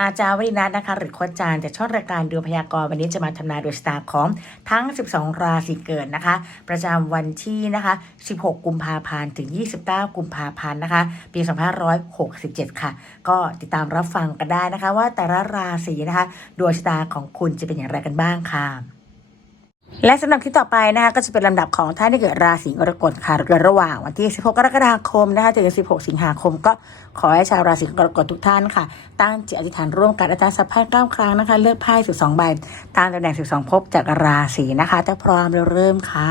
อาจารย์วรินัทนะคะ หรือโคจารย์จะช่องรายการดวงพยากรณ์วันนี้จะมาทำนายดวงชะตาของทั้ง 12 ราศีเกิดนะคะ ประจำวันที่นะคะ 16 กุมภาพันธ์ถึง 29 กุมภาพันธ์นะคะปี2567 ค่ะ ก็ติดตามรับฟังกันได้นะคะ ว่าแต่ละราศีนะคะดวงชะตาของคุณจะเป็นอย่างไรกันบ้างค่ะ และสำหรับที่ต่อไปนะคะก็จะเป็นลำดับของท่านที่เกิดราศีกรกฎค่ะระหว่างวันที่ 16 กรกฎาคมนะคะถึง16 สิงหาคม ก็ขอให้ชาวราศีกรกฎทุกท่านค่ะ ตั้งจิตอธิษฐานร่วมกันอาจารย์สัพพายเก้าครั้งนะคะ เลือกไพ่12ใบตามตำแหน่ง 12ภพจากราศีนะคะถ้าพร้อมเราเริ่มค่ะ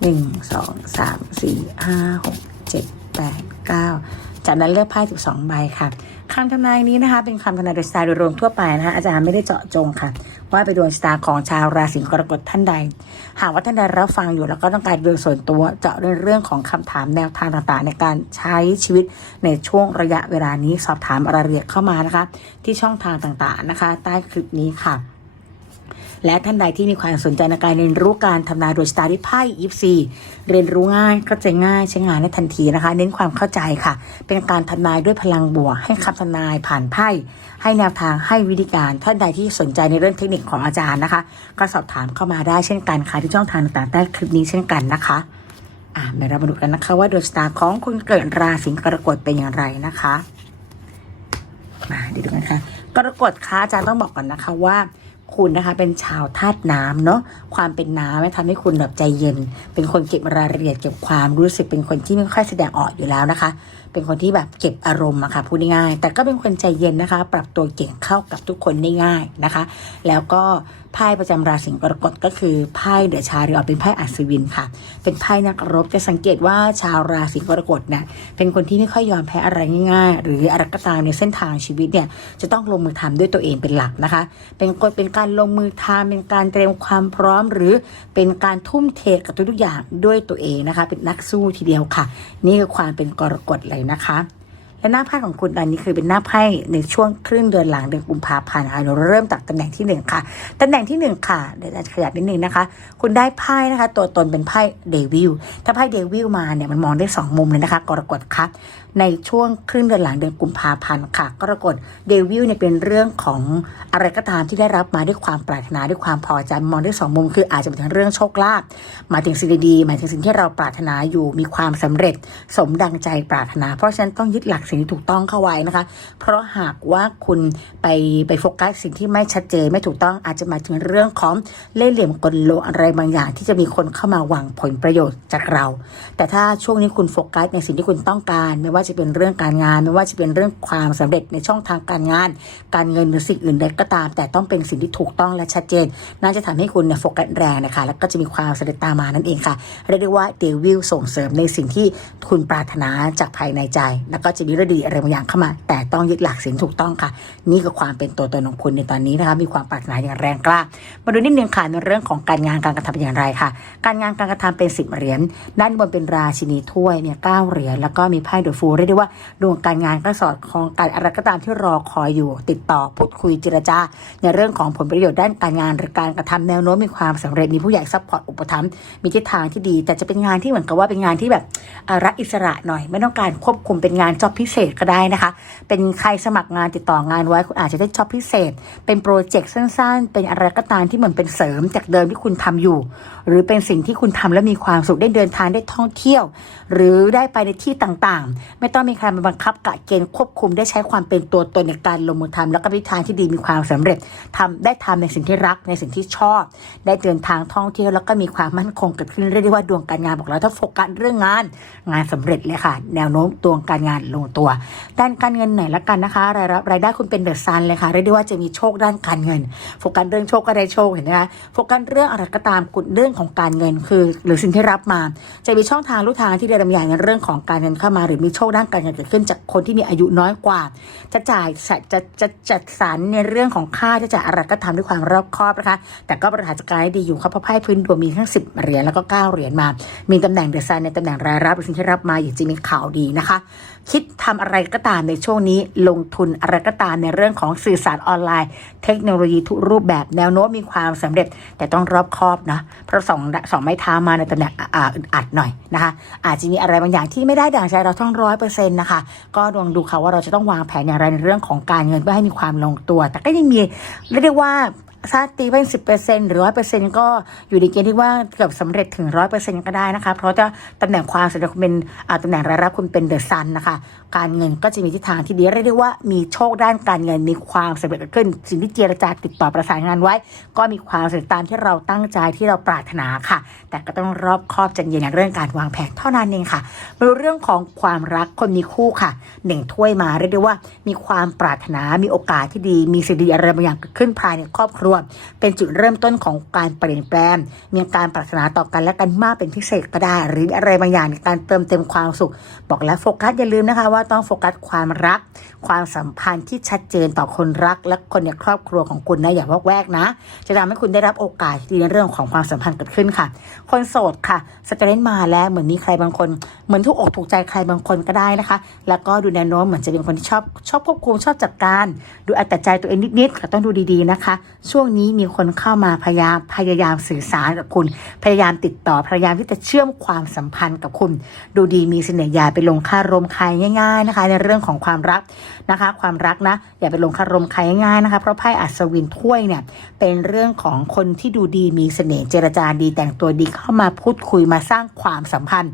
1 2 3 4 5 6 7 8 9 จากนั้นเลือกไพ่12ใบค่ะคำทำนายนี้นะคะเป็นคำทำนายโดยสไตล์โดยรวมทั่วไปนะคะอาจารย์ไม่ได้เจาะจงค่ะ ว่าไปดวงชะตาของชาวราศีกรกฎท่านใด หากว่าท่านใดรับฟังอยู่แล้วก็ต้องการดวงส่วนตัวเจาะในเรื่องของคำถามแนวทางต่างๆ ในการใช้ชีวิตในช่วงระยะเวลานี้สอบถามรายละเอียดเข้ามานะคะ ที่ช่องทางต่างๆนะคะ ใต้คลิปนี้ค่ะ และท่านใดที่มีความสนใจในการเรียนรู้การทำนายโดยสไตล์ที่ไพ่ยิปซีเรียนรู้ง่ายเข้าใจง่ายใช้งานได้ทันทีนะคะ เน้นความเข้าใจค่ะ เป็นการทำนายด้วยพลังบวก ให้คำทำนายผ่านไพ่ให้แนวทางให้วิธีการ ท่านใดที่สนใจในเรื่องเทคนิคของอาจารย์นะคะ ก็สอบถามเข้ามาได้เช่นกันค่ะที่ช่องทางต่างๆใต้คลิปนี้เช่นกันนะคะอะเดี๋ยวเรามาดูกันนะคะว่าดวงชะตาของคนเกิดราศีกรกฎเป็นอย่างไรนะคะมาเดี๋ยวดูกันค่ะกรกฎคะอาจารย์ต้องบอกก่อนนะคะว่า คุณนะคะเป็นชาวธาตุน้ำเนาะความเป็นน้ำทำให้คุณแบบใจเย็น เป็นคนเก็บรายละเอียดเก็บความรู้สึกเป็นคนที่ไม่ค่อยแสดงออกอยู่แล้วนะคะ เป็นคนที่แบบเก็บอารมณ์อะค่ะพูดง่ายๆแต่ก็เป็นคนใจเย็นนะคะ ปรับตัวเก่งเข้ากับทุกคนได้ง่ายนะคะ แล้วก็ไพ่ประจำราศีกรกฎก็คือไพ่เดอชาหริอเป็นไพ่อัศวินค่ะ เป็นไพ่นักรบจะสังเกตว่าชาวราศีกรกฎเนี่ยเป็นคนที่ไม่ค่อยยอมแพ้อะไรง่าย ๆ หรืออะไรก็ตามในเส้นทางชีวิตเนี่ยจะต้องลงมือทำด้วยตัวเองเป็นหลักนะคะ เป็นคนเป็นการลงมือทำเป็นการเตรียมความพร้อม หรือเป็นการทุ่มเทกับทุกๆอย่างด้วยตัวเองนะคะ เป็นนักสู้ทีเดียวค่ะ นี่คือความเป็นกรกฎเลยนะคะ และหน้าไพ่ของคุณอันนี้คือเป็นหน้าไพ่ในช่วงครึ่งเดือนหลังเดือนกุมภาพันธ์ค่ะเราเริ่มจากตำแหน่งที่หนึ่งค่ะตำแหน่งที่หนึ่งค่ะเดี๋ยวจะขยับนิดนึงนะคะ คุณได้ไพ่นะคะ ตัวตนเป็นไพ่เดวิลถ้าไพ่เดวิลมาเนี่ยมันมองได้สองมุมเลยนะคะกรกฎค่ะในช่วงครึ่งเดือนหลังเดือนกุมภาพันธ์ค่ะกรกฎเดวิลเนี่ยเป็นเรื่องของอะไรก็ตามที่ได้รับมาด้วยความปรารถนาด้วยความพอใจมองได้สองมุมคืออาจจะเป็นเรื่องโชคลาภหมายถึงสิ่งดีๆหมายถึงสิ่งที่เราปรารถนาอยู่มีความสำเร็จสมดังใจปรารถนา เพราะฉะนั้นต้องยึดหลักสิ่งที่ถูกต้องเข้าไว้นะคะ เพราะหากว่าคุณไปไปโฟกัสสิ่งที่ไม่ชัดเจนไม่ถูกต้องอาจจะหมายถึงเรื่องของเล่ห์เหลี่ยมกลโลอะไรบางอย่าง ที่จะมีคนเข้ามาหวังผลประโยชน์จากเรา แต่ถ้าช่วงนี้คุณโฟกัสในสิ่งที่คุณต้องการ ไม่ว่าจะเป็นเรื่องการงาน ไม่ว่าจะเป็นเรื่องความสำเร็จในช่องทางการงาน การเงินหรือสิ่งอื่นใดก็ตาม แต่ต้องเป็นสิ่งที่ถูกต้องและชัดเจน น่าจะทำให้คุณเนี่ยโฟกัสแรงนะคะ แล้วก็จะมีความสำเร็จตามมานั่นเองค่ะเรียกได้ว่าเดวิลส่งเสริมในสิ่งที่คุณปรารถนาจากภายในใจ แล้วก็จะมีเรื่องดีอะไรบางอย่างเข้ามา แต่ต้องยึดหลักสิ่งถูกต้องค่ะ นี่คือความเป็นตัวตนของคุณในตอนนี้นะคะ มีความปรารถนาอย่างแรงกล้า มาดูนิดนึงค่ะในเรื่องของการงานการกระทำเป็นอย่างไรค่ะ การงานการกระทำเป็นสิบเหรียญ ด้านบนเป็นราชินีถ้วยเนี่ยเก้าเหรียญ แล้วก็มีไพ่เดอะฟูเรียกได้ว่าดวงการงานก็สอดคล้องกันอะไรก็ตามที่รอคอยอยู่ ติดต่อพูดคุยเจรจา ในเรื่องของผลประโยชน์ด้านการงานหรือการกระทำแนวโน้มมีความสำเร็จ มีผู้ใหญ่ซัพพอร์ตอุปถัมภ์ มีทิศทางที่ดี แต่จะเป็นงานที่เหมือนกับว่าเป็นงานที่แบบรักอิสระหน่อย ไม่ต้องการควบคุมเป็นงานจอบพิเศษก็ได้นะคะ เป็นใครสมัครงานติดต่องานไว้คุณอาจจะได้จอบพิเศษ เป็นโปรเจกต์สั้น ๆ เป็นอะไรก็ตามที่เหมือนเป็นเสริมจากเดิมที่คุณทำอยู่ หรือเป็นสิ่งที่คุณทำแล้วมีความสุขได้เดินทางได้ท่องเที่ยว หรือได้ไปในที่ต่างๆ ไม่ต้องมีใครมาบังคับกะเกณฑ์ควบคุมได้ใช้ความเป็นตัวตนในการลงมือทำแล้วก็ทิศทางที่ดีมีความสำเร็จทำได้ทำในสิ่งที่รักในสิ่งที่ชอบ ได้เดินทางท่องเที่ยวแล้วก็มีความมั่นคงเกิดขึ้นเรียกได้ว่าดวงการงานบอกแล้วถ้าโฟกัสเรื่องงาน งานสำเร็จเลยค่ะ แนวโน้มดวงการงานลงตัวด้านการเงินไหนอยละกันนะคะ รายรับรายได้คุณเป็นเดอะซันเลยค่ะเรียกได้ว่าจะมีโชคด้านการเงิน โฟกัสเรื่องโชคก็ได้โชคเห็นไหมคะโฟกัสเรื่องอะไรก็ตามกุดเรื่องของการเงินคือ หรือสิ่งที่รับมา จะมีช่องทางลู่ทางที่ได้ดำเนินในเรื่องของการเงินเข้ามา หรือมีโชคด้านการเงินเกิดขึ้นจากคนที่มีอายุน้อยกว่า จะจ่ายจะจะจะจัดสรรในเรื่องของค่าที่จะอะไรก็ทำด้วยความรอบคอบนะคะ แต่ก็บริหารจัดการให้ดีอยู่ครับเพราะไพ่พื้นดวงมีทั้งสิบเหรียญแล้วก็เก้าเหรียญมา มีตำแหน่งเดอะซันในตำแหน่งรายรับหรือสิ่งที่รับมาอย่างจะมีข่าวดีนะคะ คิดททำอะไรก็ตามในช่วงนี้ ลงทุนอะไรก็ตามในเรื่องของสื่อสารออนไลน์ เทคโนโลยีทุกรูปแบบแนวโน้มมีความสำเร็จ แต่ต้องรอบคอบนะเพราะสองสองไม้เท้ามาในตำแหน่งอ่าอึดอัดหน่อยนะคะ อาจจะมีอะไรบางอย่างที่ไม่ได้ดังใจเราต้องร้อยเปอร์เซ็นต์นะคะก็ดวงดูค่ะว่าเราจะต้องวางแผนอย่างไรในเรื่องของการเงินเพื่อให้มีความลงตัว แต่ก็ยังมีเรียกว่าถ้าตีเป็นสิบเปอร์เซ็นหรือร้อยเปอร์เซ็นก็อยู่ในเกณฑ์ที่ว่าเกือบสำเร็จถึงร้อยเปอร์เซ็นก็ได้นะคะ เพราะจะตำแหน่งความสำเร็จคุณเป็นตำแหน่งรายรับคุณเป็นเดอะซันนะคะการเงินก็จะมีทิศทางที่ดีเรียกได้ว่ามีโชคด้านการเงินมีความสำเร็จเกิดขึ้น สิ่งที่เจรจาติดต่อประสานงานไว้ ก็มีความสำเร็จตามที่เราตั้งใจที่เราปรารถนาค่ะ แต่ก็ต้องรอบคอบใจเย็นในเรื่องการวางแผนเท่านั้นเองค่ะมาดูเรื่องของความรักคนมีคู่ค่ะหนึ่งถ้วยมาเรียกได้ว่า มีความปรารถนามีโอกาสที่ดี มีสิ่งดีอะไรบางอย่างเกิดขึ้นภายในครอบครัว เป็นจุดเริ่มต้นของการเปลี่ยนแปลงมีการปรารถนาต่อกันและกันมากเป็นพิเศษก็ได้ หรืออะไรบางอย่างในการเติมเต็มความสุข บอกแล้วโฟกัสอย่าลืมนะคะว่าว่าต้องโฟกัสความรัก ความสัมพันธ์ที่ชัดเจนต่อคนรัก และคนในครอบครัวของคุณนะอย่าวอกแวกนะ จะทำให้คุณได้รับโอกาสดีในเรื่องของความสัมพันธ์เกิดขึ้นค่ะ คนโสดค่ะสเตรนมาแล้วเหมือนมีใครบางคน เหมือนถูกอกถูกใจใครบางคนก็ได้นะคะ แล้วก็ดูแนวโน้มเหมือนจะเป็นคนที่ชอบชอบควบคุมชอบจัดการ ดูอาแต่ใจตัวเองนิดๆก็ต้องดูดีๆนะคะ ช่วงนี้มีคนเข้ามาพยายามพยายามสื่อสารกับคุณ พยายามติดต่อพยายามที่จะเชื่อมความสัมพันธ์กับคุณ ดูดีมีเสน่ห์อย่าไปลงค่ารมใครง่ายๆนะคะ ในเรื่องของความรักนะคะ ความรักนะอย่าไปลงคารมใครง่ายนะคะ เพราะไพ่อัศวินถ้วยเนี่ยเป็นเรื่องของคนที่ดูดีมีเสน่ห์เจรจาดีแต่งตัวดีเข้ามาพูดคุยมาสร้างความสัมพันธ์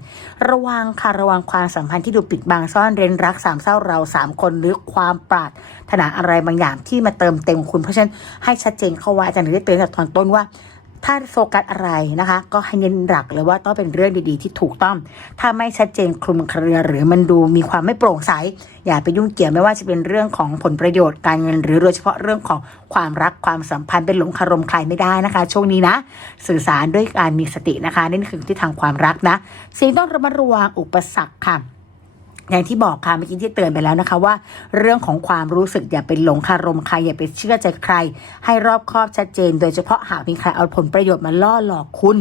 ระวังค่ะระวังความสัมพันธ์ที่ดูปิดบังซ่อนเร้นรักสามเศร้าเราสามคนหรือความปรารถนาอะไรบางอย่างที่มาเติมเต็มคุณเพราะฉะนั้นให้ชัดเจนเข้าไว้อาจารย์ได้เตือนตั้งแต่ตอนต้นว่า ถ้าโฟกัสอะไรนะคะ ก็ให้เน้นหลักเลยว่าต้องเป็นเรื่องดีๆ ที่ถูกต้อง ถ้าไม่ชัดเจนคลุมเครือหรือมันดูมีความไม่โปร่งใส อย่าไปยุ่งเกี่ยวไม่ว่าจะเป็นเรื่องของผลประโยชน์การเงิน หรือโดยเฉพาะเรื่องของความรักความสัมพันธ์เป็นหลงคารมใครไม่ได้นะคะ ช่วงนี้นะ สื่อสารด้วยการมีสตินะคะนี่คือที่ทางความรักนะสิ่งต้องระมัดระวังอุปสรรคค่ะ อย่างที่บอกค่ะเมื่อกี้ที่เตือนไปแล้วนะคะว่า เรื่องของความรู้สึกอย่าไปหลงคารมใครอย่าไปเชื่อใจใคร ให้รอบคอบชัดเจน โดยเฉพาะหากมีใครเอาผลประโยชน์มาล่อหลอกคุณ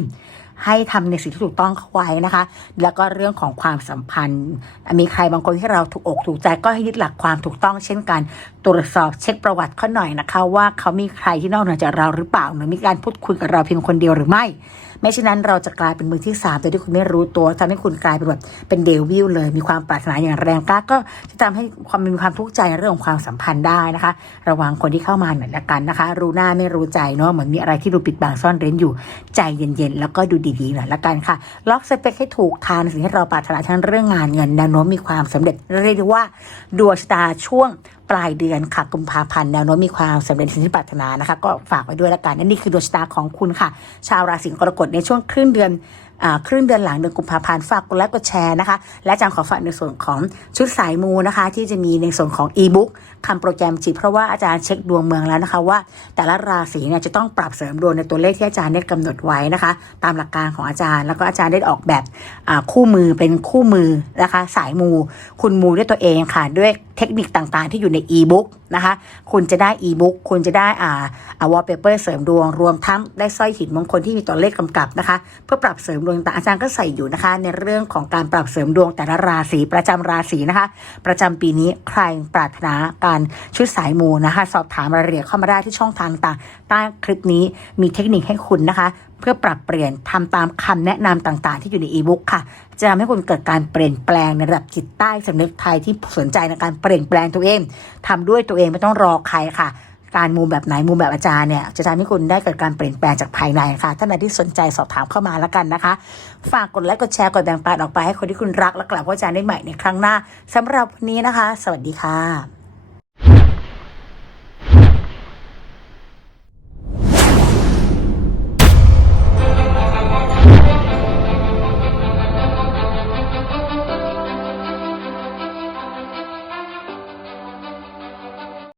ให้ทำในสิ่งที่ถูกต้องเข้าไว้นะคะ แล้วก็เรื่องของความสัมพันธ์ มีใครบางคนที่เราถูกอกถูกใจก็ให้ยึดหลักความถูกต้อง เช่นกัน ตรวจสอบเช็คประวัติเขาหน่อยนะคะ ว่าเขามีใครที่นอกเหนือจากเราหรือเปล่าหรือมีการพูดคุยกับเราเพียงคนเดียวหรือไม่ ไม่เช่นนั้นเราจะกลายเป็นมือที่สามโดยที่คุณไม่รู้ตัวทำให้คุณกลายเป็นแบบเป็นเดวิลเลย มีความปรารถนาอย่างแรงกล้าก็จะทำให้ความมีความทุกข์ใจในเรื่องของความสัมพันธ์ได้นะคะ ระวังคนที่เข้ามาหน่อยละกันนะคะ รู้หน้าไม่รู้ใจเนาะเหมือนมีอะไรที่ดูปิดบังซ่อนเร้นอยู่ใจเย็นๆแล้วก็ดูดีๆหน่อยละกันค่ะ ล็อกสเปคให้ถูกทานสิ่งที่เราปรารถนาทั้งเรื่องงานเงินแนวโน้มมีความสำเร็จเรียกได้ว่าดวงชะตาช่วง ปลายเดือนค่ะกุมภาพันธ์แนวโน้มมีความสำเร็จสิ่งที่ปรารถนานะคะ ก็ฝากไว้ด้วยละกันนั่นนี่คือดวงชะตาของคุณค่ะ ชาวราศีกรกฎในช่วงครึ่งเดือน ครึ่งเดือนหลังเดือนกุมภาพันธ์ฝากกดไลค์กดแชร์นะคะ และอาจารย์ขอฝากในส่วนของชุดสายมูนะคะ ที่จะมีในส่วนของอีบุ๊กคำโปรแกรมจิตเพราะว่าอาจารย์เช็คดวงเมืองแล้วนะคะว่า แต่ละราศีเนี่ยจะต้องปรับเสริมดวงในตัวเลขที่อาจารย์ได้กำหนดไว้นะคะ ตามหลักการของอาจารย์ แล้วก็อาจารย์ได้ออกแบบคู่มือเป็นคู่มือนะคะ สายมู คุณมูด้วยตัวเองค่ะ ด้วยเทคนิคต่างๆ ที่อยู่ในอีบุ๊ก นะคะ คุณจะได้อีบุ๊กคุณจะได้อ่าวอลเปเปอร์เสริมดวง รวมทั้งได้สร้อยหินมงคลที่มีตัวเลขกำกับนะคะ เพื่อปรับเสริมดวงต่างอาจารย์ก็ใส่อยู่นะคะ ในเรื่องของการปรับเสริมดวงแต่ละราศีประจำราศีนะคะ ประจำปีนี้ใครปรารถนาการชุดสายมูนะคะ สอบถามรายละเอียดเข้ามาได้ที่ช่องทางต่างๆใต้คลิปนี้มีเทคนิคให้คุณนะคะ เพื่อปรับเปลี่ยนทำตามคำแนะนำต่างๆ ที่อยู่ในอีบุ๊กค่ะ จะทำให้คุณเกิดการเปลี่ยนแปลงในระดับจิตใต้สำนึกไทยที่สนใจในการเปลี่ยนแปลงตัวเองทำด้วยตัวเองไม่ต้องรอใครค่ะ การมูแบบไหนมูแบบอาจารย์เนี่ยจะทำให้คุณได้เกิดการเปลี่ยนแปลงจากภายในค่ะท่านใดที่สนใจสอบถามเข้ามาแล้วกันนะคะ ฝากกดไลค์กดแชร์กดแบ่งปันออกไปให้คนที่คุณรักและกลับว่าอาจารย์ได้ใหม่ในครั้งหน้าสำหรับวันนี้นะคะ สวัสดีค่ะ